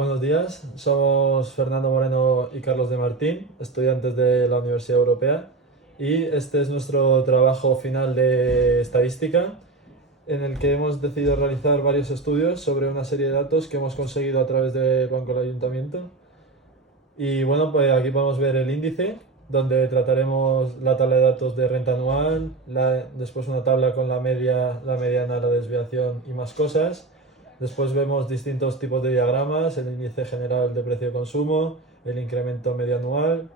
Buenos días, somos Fernando Moreno y Carlos de Martín, estudiantes de la Universidad Europea, y este es nuestro trabajo final de estadística, en el que hemos decidido realizar varios estudios sobre una serie de datos que hemos conseguido a través del Banco del Ayuntamiento. Y bueno, pues aquí podemos ver el índice, donde trataremos la tabla de datos de renta anual, después una tabla con la media, la mediana, la desviación y más cosas. Después vemos distintos tipos de diagramas, el índice general de precio de consumo, el incremento medio anual,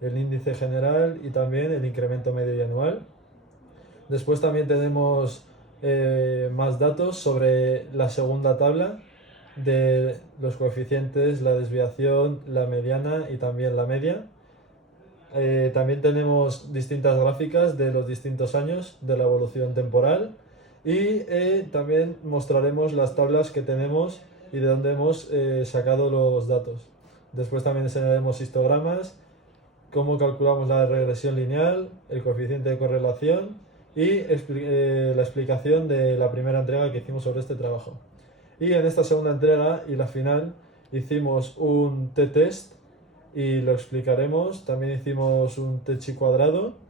el índice general y también el incremento medio y anual. Después también tenemos más datos sobre la segunda tabla de los coeficientes, la desviación, la mediana y también la media. También tenemos distintas gráficas de los distintos años de la evolución temporal y también mostraremos las tablas que tenemos y de dónde hemos sacado los datos. Después también enseñaremos histogramas, cómo calculamos la regresión lineal, el coeficiente de correlación y la explicación de la primera entrega que hicimos sobre este trabajo. Y en esta segunda entrega y la final hicimos un t-test y lo explicaremos. También hicimos un t-chi cuadrado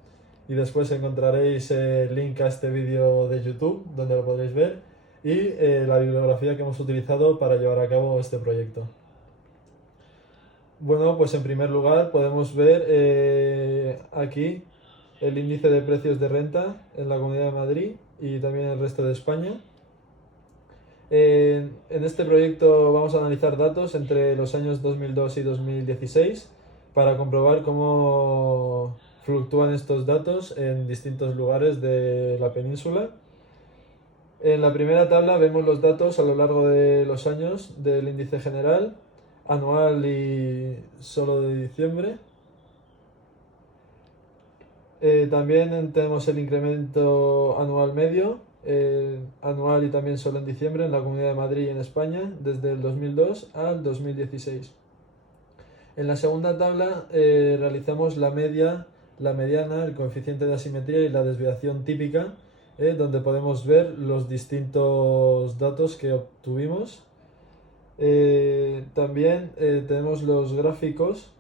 y después encontraréis el link a este vídeo de YouTube donde lo podréis ver y la bibliografía que hemos utilizado para llevar a cabo este proyecto. Bueno, pues en primer lugar podemos ver aquí el índice de precios de renta en la Comunidad de Madrid y también en el resto de España. En este proyecto vamos a analizar datos entre los años 2002 y 2016 para comprobar cómo fluctúan estos datos en distintos lugares de la península. En la primera tabla vemos los datos a lo largo de los años del índice general, anual y solo de diciembre. También tenemos el incremento anual medio, anual y también solo en diciembre en la Comunidad de Madrid y en España, desde el 2002 al 2016. En la segunda tabla realizamos la media, la mediana, el coeficiente de asimetría y la desviación típica, donde podemos ver los distintos datos que obtuvimos. También tenemos los gráficos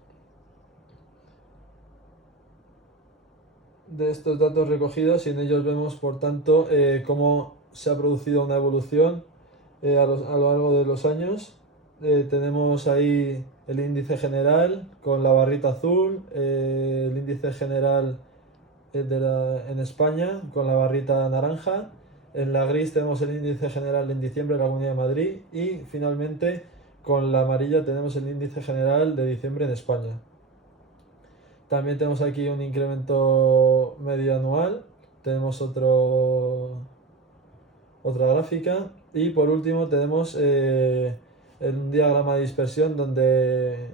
de estos datos recogidos y en ellos vemos, por tanto, cómo se ha producido una evolución a lo largo de los años. Tenemos ahí el índice general con la barrita azul, el índice general en España con la barrita naranja. En la gris tenemos el índice general en diciembre de la Comunidad de Madrid y finalmente con la amarilla tenemos el índice general de diciembre en España. También tenemos aquí un incremento medio anual, tenemos otra gráfica y por último tenemos un diagrama de dispersión donde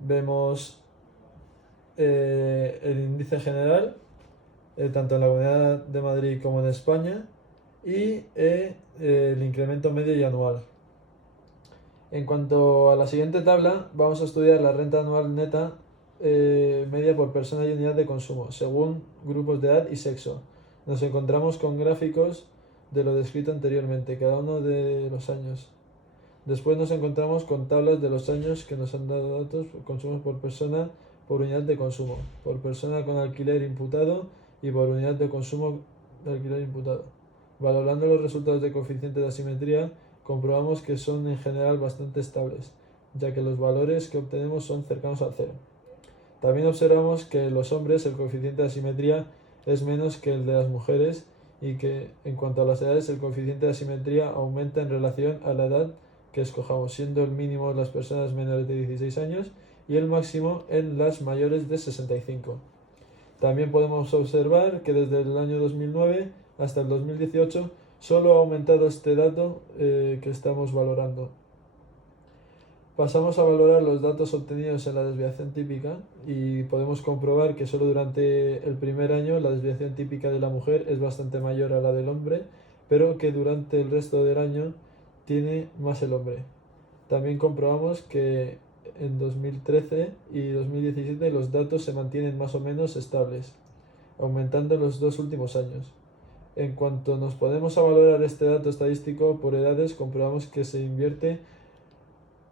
vemos el índice general tanto en la Comunidad de Madrid como en España y el incremento medio y anual. En cuanto a la siguiente tabla, vamos a estudiar la renta anual neta media por persona y unidad de consumo, según grupos de edad y sexo. Nos encontramos con gráficos de lo descrito anteriormente, cada uno de los años. Después nos encontramos con tablas de los años que nos han dado datos consumos por persona por unidad de consumo, por persona con alquiler imputado y por unidad de consumo de alquiler imputado. Valorando los resultados de coeficiente de asimetría, comprobamos que son en general bastante estables, ya que los valores que obtenemos son cercanos al cero. También observamos que en los hombres el coeficiente de asimetría es menos que el de las mujeres y que en cuanto a las edades el coeficiente de asimetría aumenta en relación a la edad que escojamos, siendo el mínimo en las personas menores de 16 años y el máximo en las mayores de 65. También podemos observar que desde el año 2009 hasta el 2018 solo ha aumentado este dato que estamos valorando. Pasamos a valorar los datos obtenidos en la desviación típica y podemos comprobar que solo durante el primer año la desviación típica de la mujer es bastante mayor a la del hombre, pero que durante el resto del año tiene más el hombre. También comprobamos que en 2013 y 2017 los datos se mantienen más o menos estables, aumentando en los dos últimos años. En cuanto nos podemos a valorar este dato estadístico por edades, comprobamos que se invierte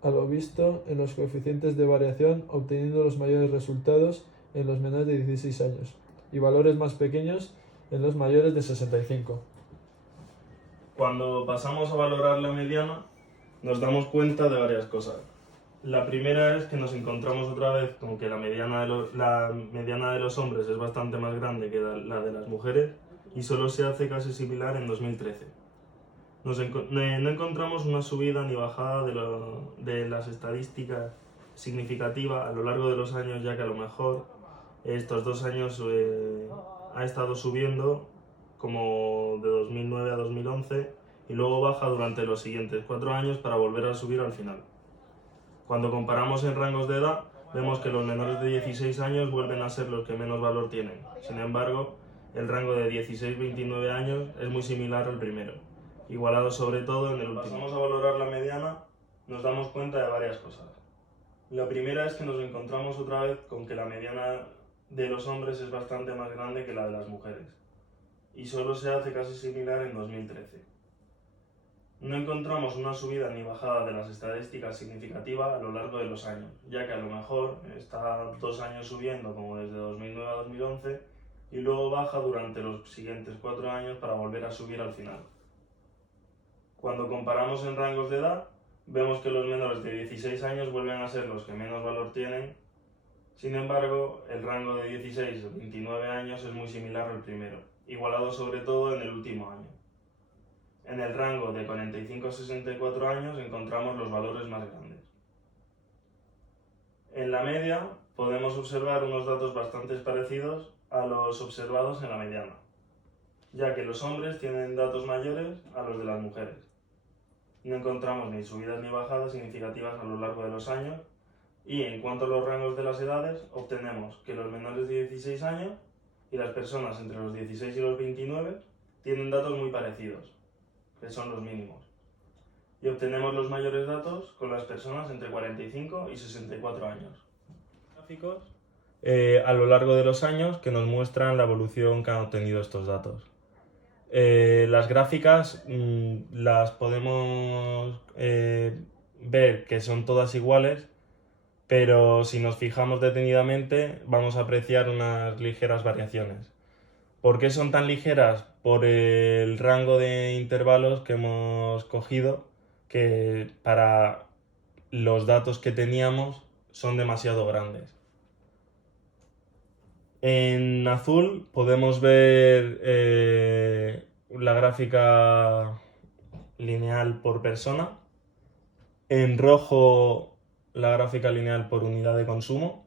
a lo visto en los coeficientes de variación, obteniendo los mayores resultados en los menores de 16 años y valores más pequeños en los mayores de 65. Cuando pasamos a valorar la mediana, nos damos cuenta de varias cosas. La primera es que nos encontramos otra vez con que la mediana de los hombres es bastante más grande que la de las mujeres y solo se hace casi similar en 2013. No encontramos una subida ni bajada de las estadísticas significativa a lo largo de los años, ya que a lo mejor estos 2 años ha estado subiendo como de 2009 a 2011 y luego baja durante los siguientes 4 años para volver a subir al final. Cuando comparamos en rangos de edad, vemos que los menores de 16 años vuelven a ser los que menos valor tienen. Sin embargo, el rango de 16-29 años es muy similar al primero, igualado sobre todo en el último. Pasamos a valorar la mediana, nos damos cuenta de varias cosas. La primera es que nos encontramos otra vez con que la mediana de los hombres es bastante más grande que la de las mujeres y solo se hace casi similar en 2013. No encontramos una subida ni bajada de las estadísticas significativa a lo largo de los años, ya que a lo mejor está 2 años subiendo como desde 2009 a 2011 y luego baja durante los siguientes 4 años para volver a subir al final. Cuando comparamos en rangos de edad, vemos que los menores de 16 años vuelven a ser los que menos valor tienen. Sin embargo, el rango de 16 a 29 años es muy similar al primero, igualado sobre todo en el último año. En el rango de 45 a 64 años encontramos los valores más grandes. En la media podemos observar unos datos bastante parecidos a los observados en la mediana, ya que los hombres tienen datos mayores a los de las mujeres. No encontramos ni subidas ni bajadas significativas a lo largo de los años y en cuanto a los rangos de las edades, obtenemos que los menores de 16 años y las personas entre los 16 y los 29 tienen datos muy parecidos, que son los mínimos. Y obtenemos los mayores datos con las personas entre 45 y 64 años. Gráficos a lo largo de los años que nos muestran la evolución que han obtenido estos datos. Las gráficas las podemos ver que son todas iguales, pero si nos fijamos detenidamente vamos a apreciar unas ligeras variaciones. ¿Por qué son tan ligeras? Por el rango de intervalos que hemos cogido, que para los datos que teníamos son demasiado grandes. En azul podemos ver la gráfica lineal por persona. En rojo la gráfica lineal por unidad de consumo.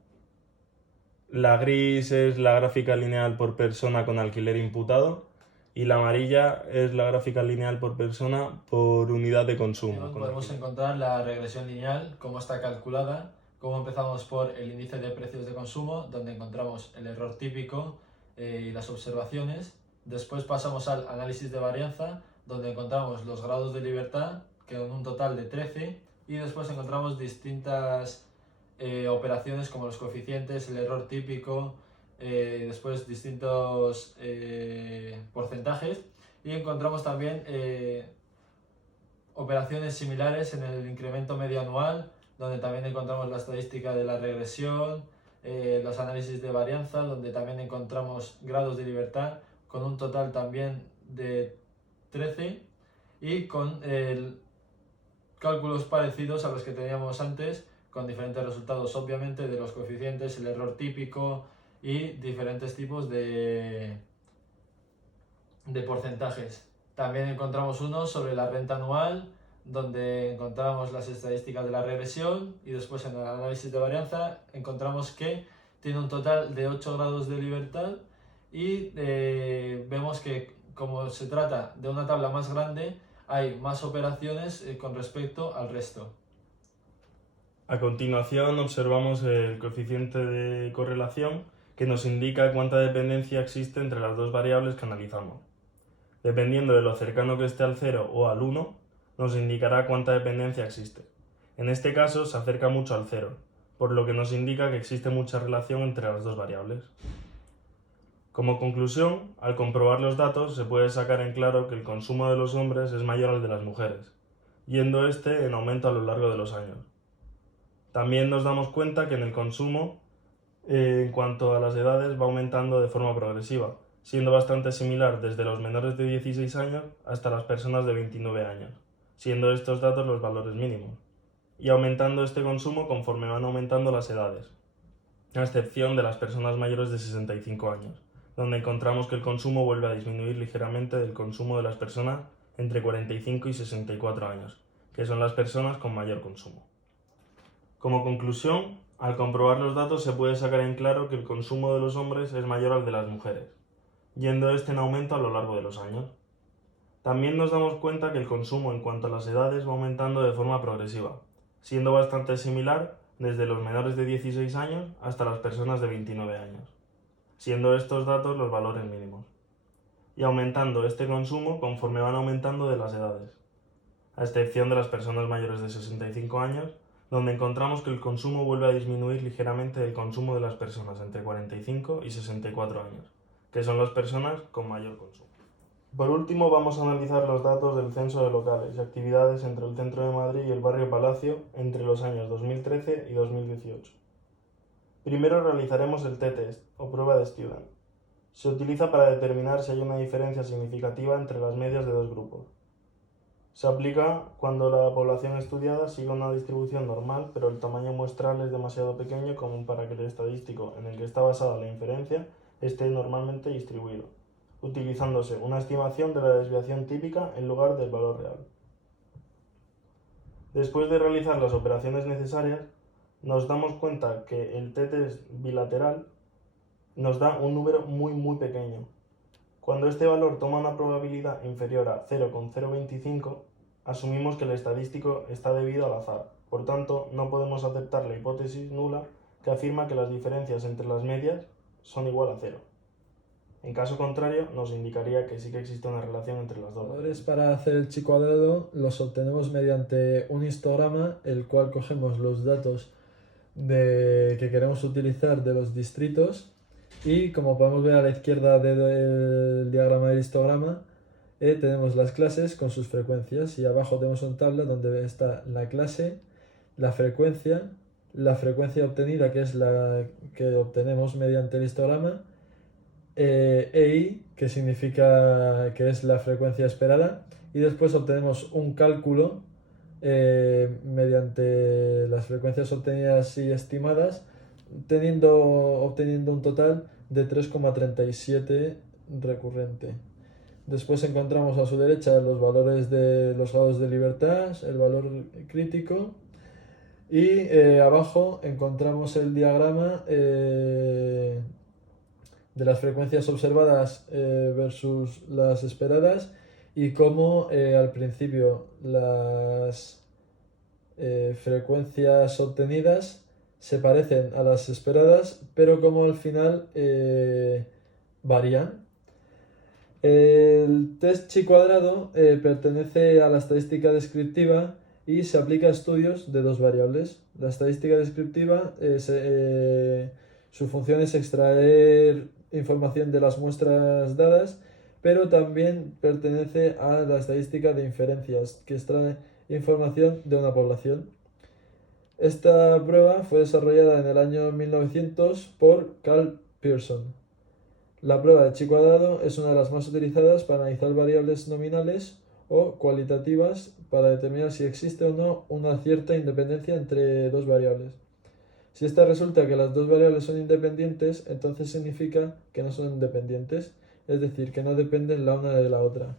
La gris es la gráfica lineal por persona con alquiler imputado y la amarilla es la gráfica lineal por persona por unidad de consumo. Podemos encontrar la regresión lineal, cómo está calculada, cómo empezamos por el índice de precios de consumo, donde encontramos el error típico y las observaciones. Después pasamos al análisis de varianza, donde encontramos los grados de libertad, que son un total de 13, y después encontramos distintas operaciones como los coeficientes, el error típico, después distintos porcentajes, y encontramos también operaciones similares en el incremento medio anual, donde también encontramos la estadística de la regresión, los análisis de varianza, donde también encontramos grados de libertad con un total también de 13 y con cálculos parecidos a los que teníamos antes, con diferentes resultados obviamente de los coeficientes, el error típico y diferentes tipos de porcentajes. También encontramos uno sobre la renta anual, donde encontramos las estadísticas de la regresión, y después en el análisis de varianza encontramos que tiene un total de 8 grados de libertad y vemos que como se trata de una tabla más grande hay más operaciones con respecto al resto. A continuación observamos el coeficiente de correlación que nos indica cuánta dependencia existe entre las dos variables que analizamos. Dependiendo de lo cercano que esté al 0 o al 1, nos indicará cuánta dependencia existe. En este caso se acerca mucho al 0, por lo que nos indica que existe mucha relación entre las dos variables. Como conclusión, al comprobar los datos se puede sacar en claro que el consumo de los hombres es mayor al de las mujeres, yendo este en aumento a lo largo de los años. También nos damos cuenta que en el consumo, en cuanto a las edades, va aumentando de forma progresiva, siendo bastante similar desde los menores de 16 años hasta las personas de 29 años, siendo estos datos los valores mínimos, y aumentando este consumo conforme van aumentando las edades, a excepción de las personas mayores de 65 años, donde encontramos que el consumo vuelve a disminuir ligeramente del consumo de las personas entre 45 y 64 años, que son las personas con mayor consumo. Como conclusión, al comprobar los datos se puede sacar en claro que el consumo de los hombres es mayor al de las mujeres, yendo este en aumento a lo largo de los años. También nos damos cuenta que el consumo en cuanto a las edades va aumentando de forma progresiva, siendo bastante similar desde los menores de 16 años hasta las personas de 29 años, siendo estos datos los valores mínimos, y aumentando este consumo conforme van aumentando de las edades, a excepción de las personas mayores de 65 años, donde encontramos que el consumo vuelve a disminuir ligeramente del consumo de las personas entre 45 y 64 años, que son las personas con mayor consumo. Por último, vamos a analizar los datos del censo de locales y actividades entre el centro de Madrid y el barrio Palacio entre los años 2013 y 2018. Primero realizaremos el t-test o prueba de Student. Se utiliza para determinar si hay una diferencia significativa entre las medias de dos grupos. Se aplica cuando la población estudiada sigue una distribución normal, pero el tamaño muestral es demasiado pequeño como para que el estadístico en el que está basada la inferencia esté normalmente distribuido, utilizándose una estimación de la desviación típica en lugar del valor real. Después de realizar las operaciones necesarias, nos damos cuenta que el t-test bilateral nos da un número muy pequeño. Cuando este valor toma una probabilidad inferior a 0,025, asumimos que el estadístico está debido al azar. Por tanto, no podemos aceptar la hipótesis nula que afirma que las diferencias entre las medias son igual a 0. En caso contrario, nos indicaría que sí que existe una relación entre las dos. Los valores para hacer el chi cuadrado los obtenemos mediante un histograma, el cual cogemos los datos que queremos utilizar de los distritos y, como podemos ver a la izquierda del diagrama del histograma, tenemos las clases con sus frecuencias, y abajo tenemos una tabla donde está la clase, la frecuencia obtenida, que es la que obtenemos mediante el histograma, EI, que significa que es la frecuencia esperada, y después obtenemos un cálculo mediante las frecuencias obtenidas y estimadas, obteniendo un total de 3,37 recurrente. Después encontramos a su derecha los valores de los grados de libertad, el valor crítico, y abajo encontramos el diagrama de las frecuencias observadas versus las esperadas, y cómo al principio las frecuencias obtenidas se parecen a las esperadas, pero como al final varían. El test chi cuadrado pertenece a la estadística descriptiva y se aplica a estudios de dos variables. La estadística descriptiva, su función es extraer información de las muestras dadas, pero también pertenece a la estadística de inferencias, que extrae información de una población. Esta prueba fue desarrollada en el año 1900 por Carl Pearson. La prueba de chi cuadrado es una de las más utilizadas para analizar variables nominales o cualitativas para determinar si existe o no una cierta independencia entre dos variables. Si esta resulta que las dos variables son independientes, entonces significa que no son independientes, es decir, que no dependen la una de la otra.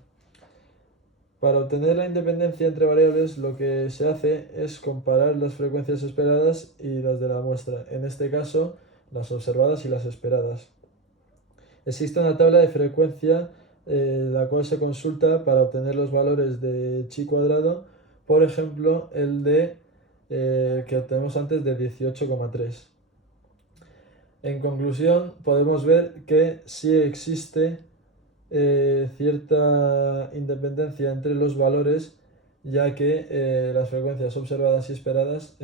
Para obtener la independencia entre variables, lo que se hace es comparar las frecuencias esperadas y las de la muestra, en este caso las observadas y las esperadas. Existe una tabla de frecuencia la cual se consulta para obtener los valores de chi cuadrado, por ejemplo el que obtenemos antes de 18,3. En conclusión, podemos ver que sí existe cierta independencia entre los valores, ya que las frecuencias observadas y esperadas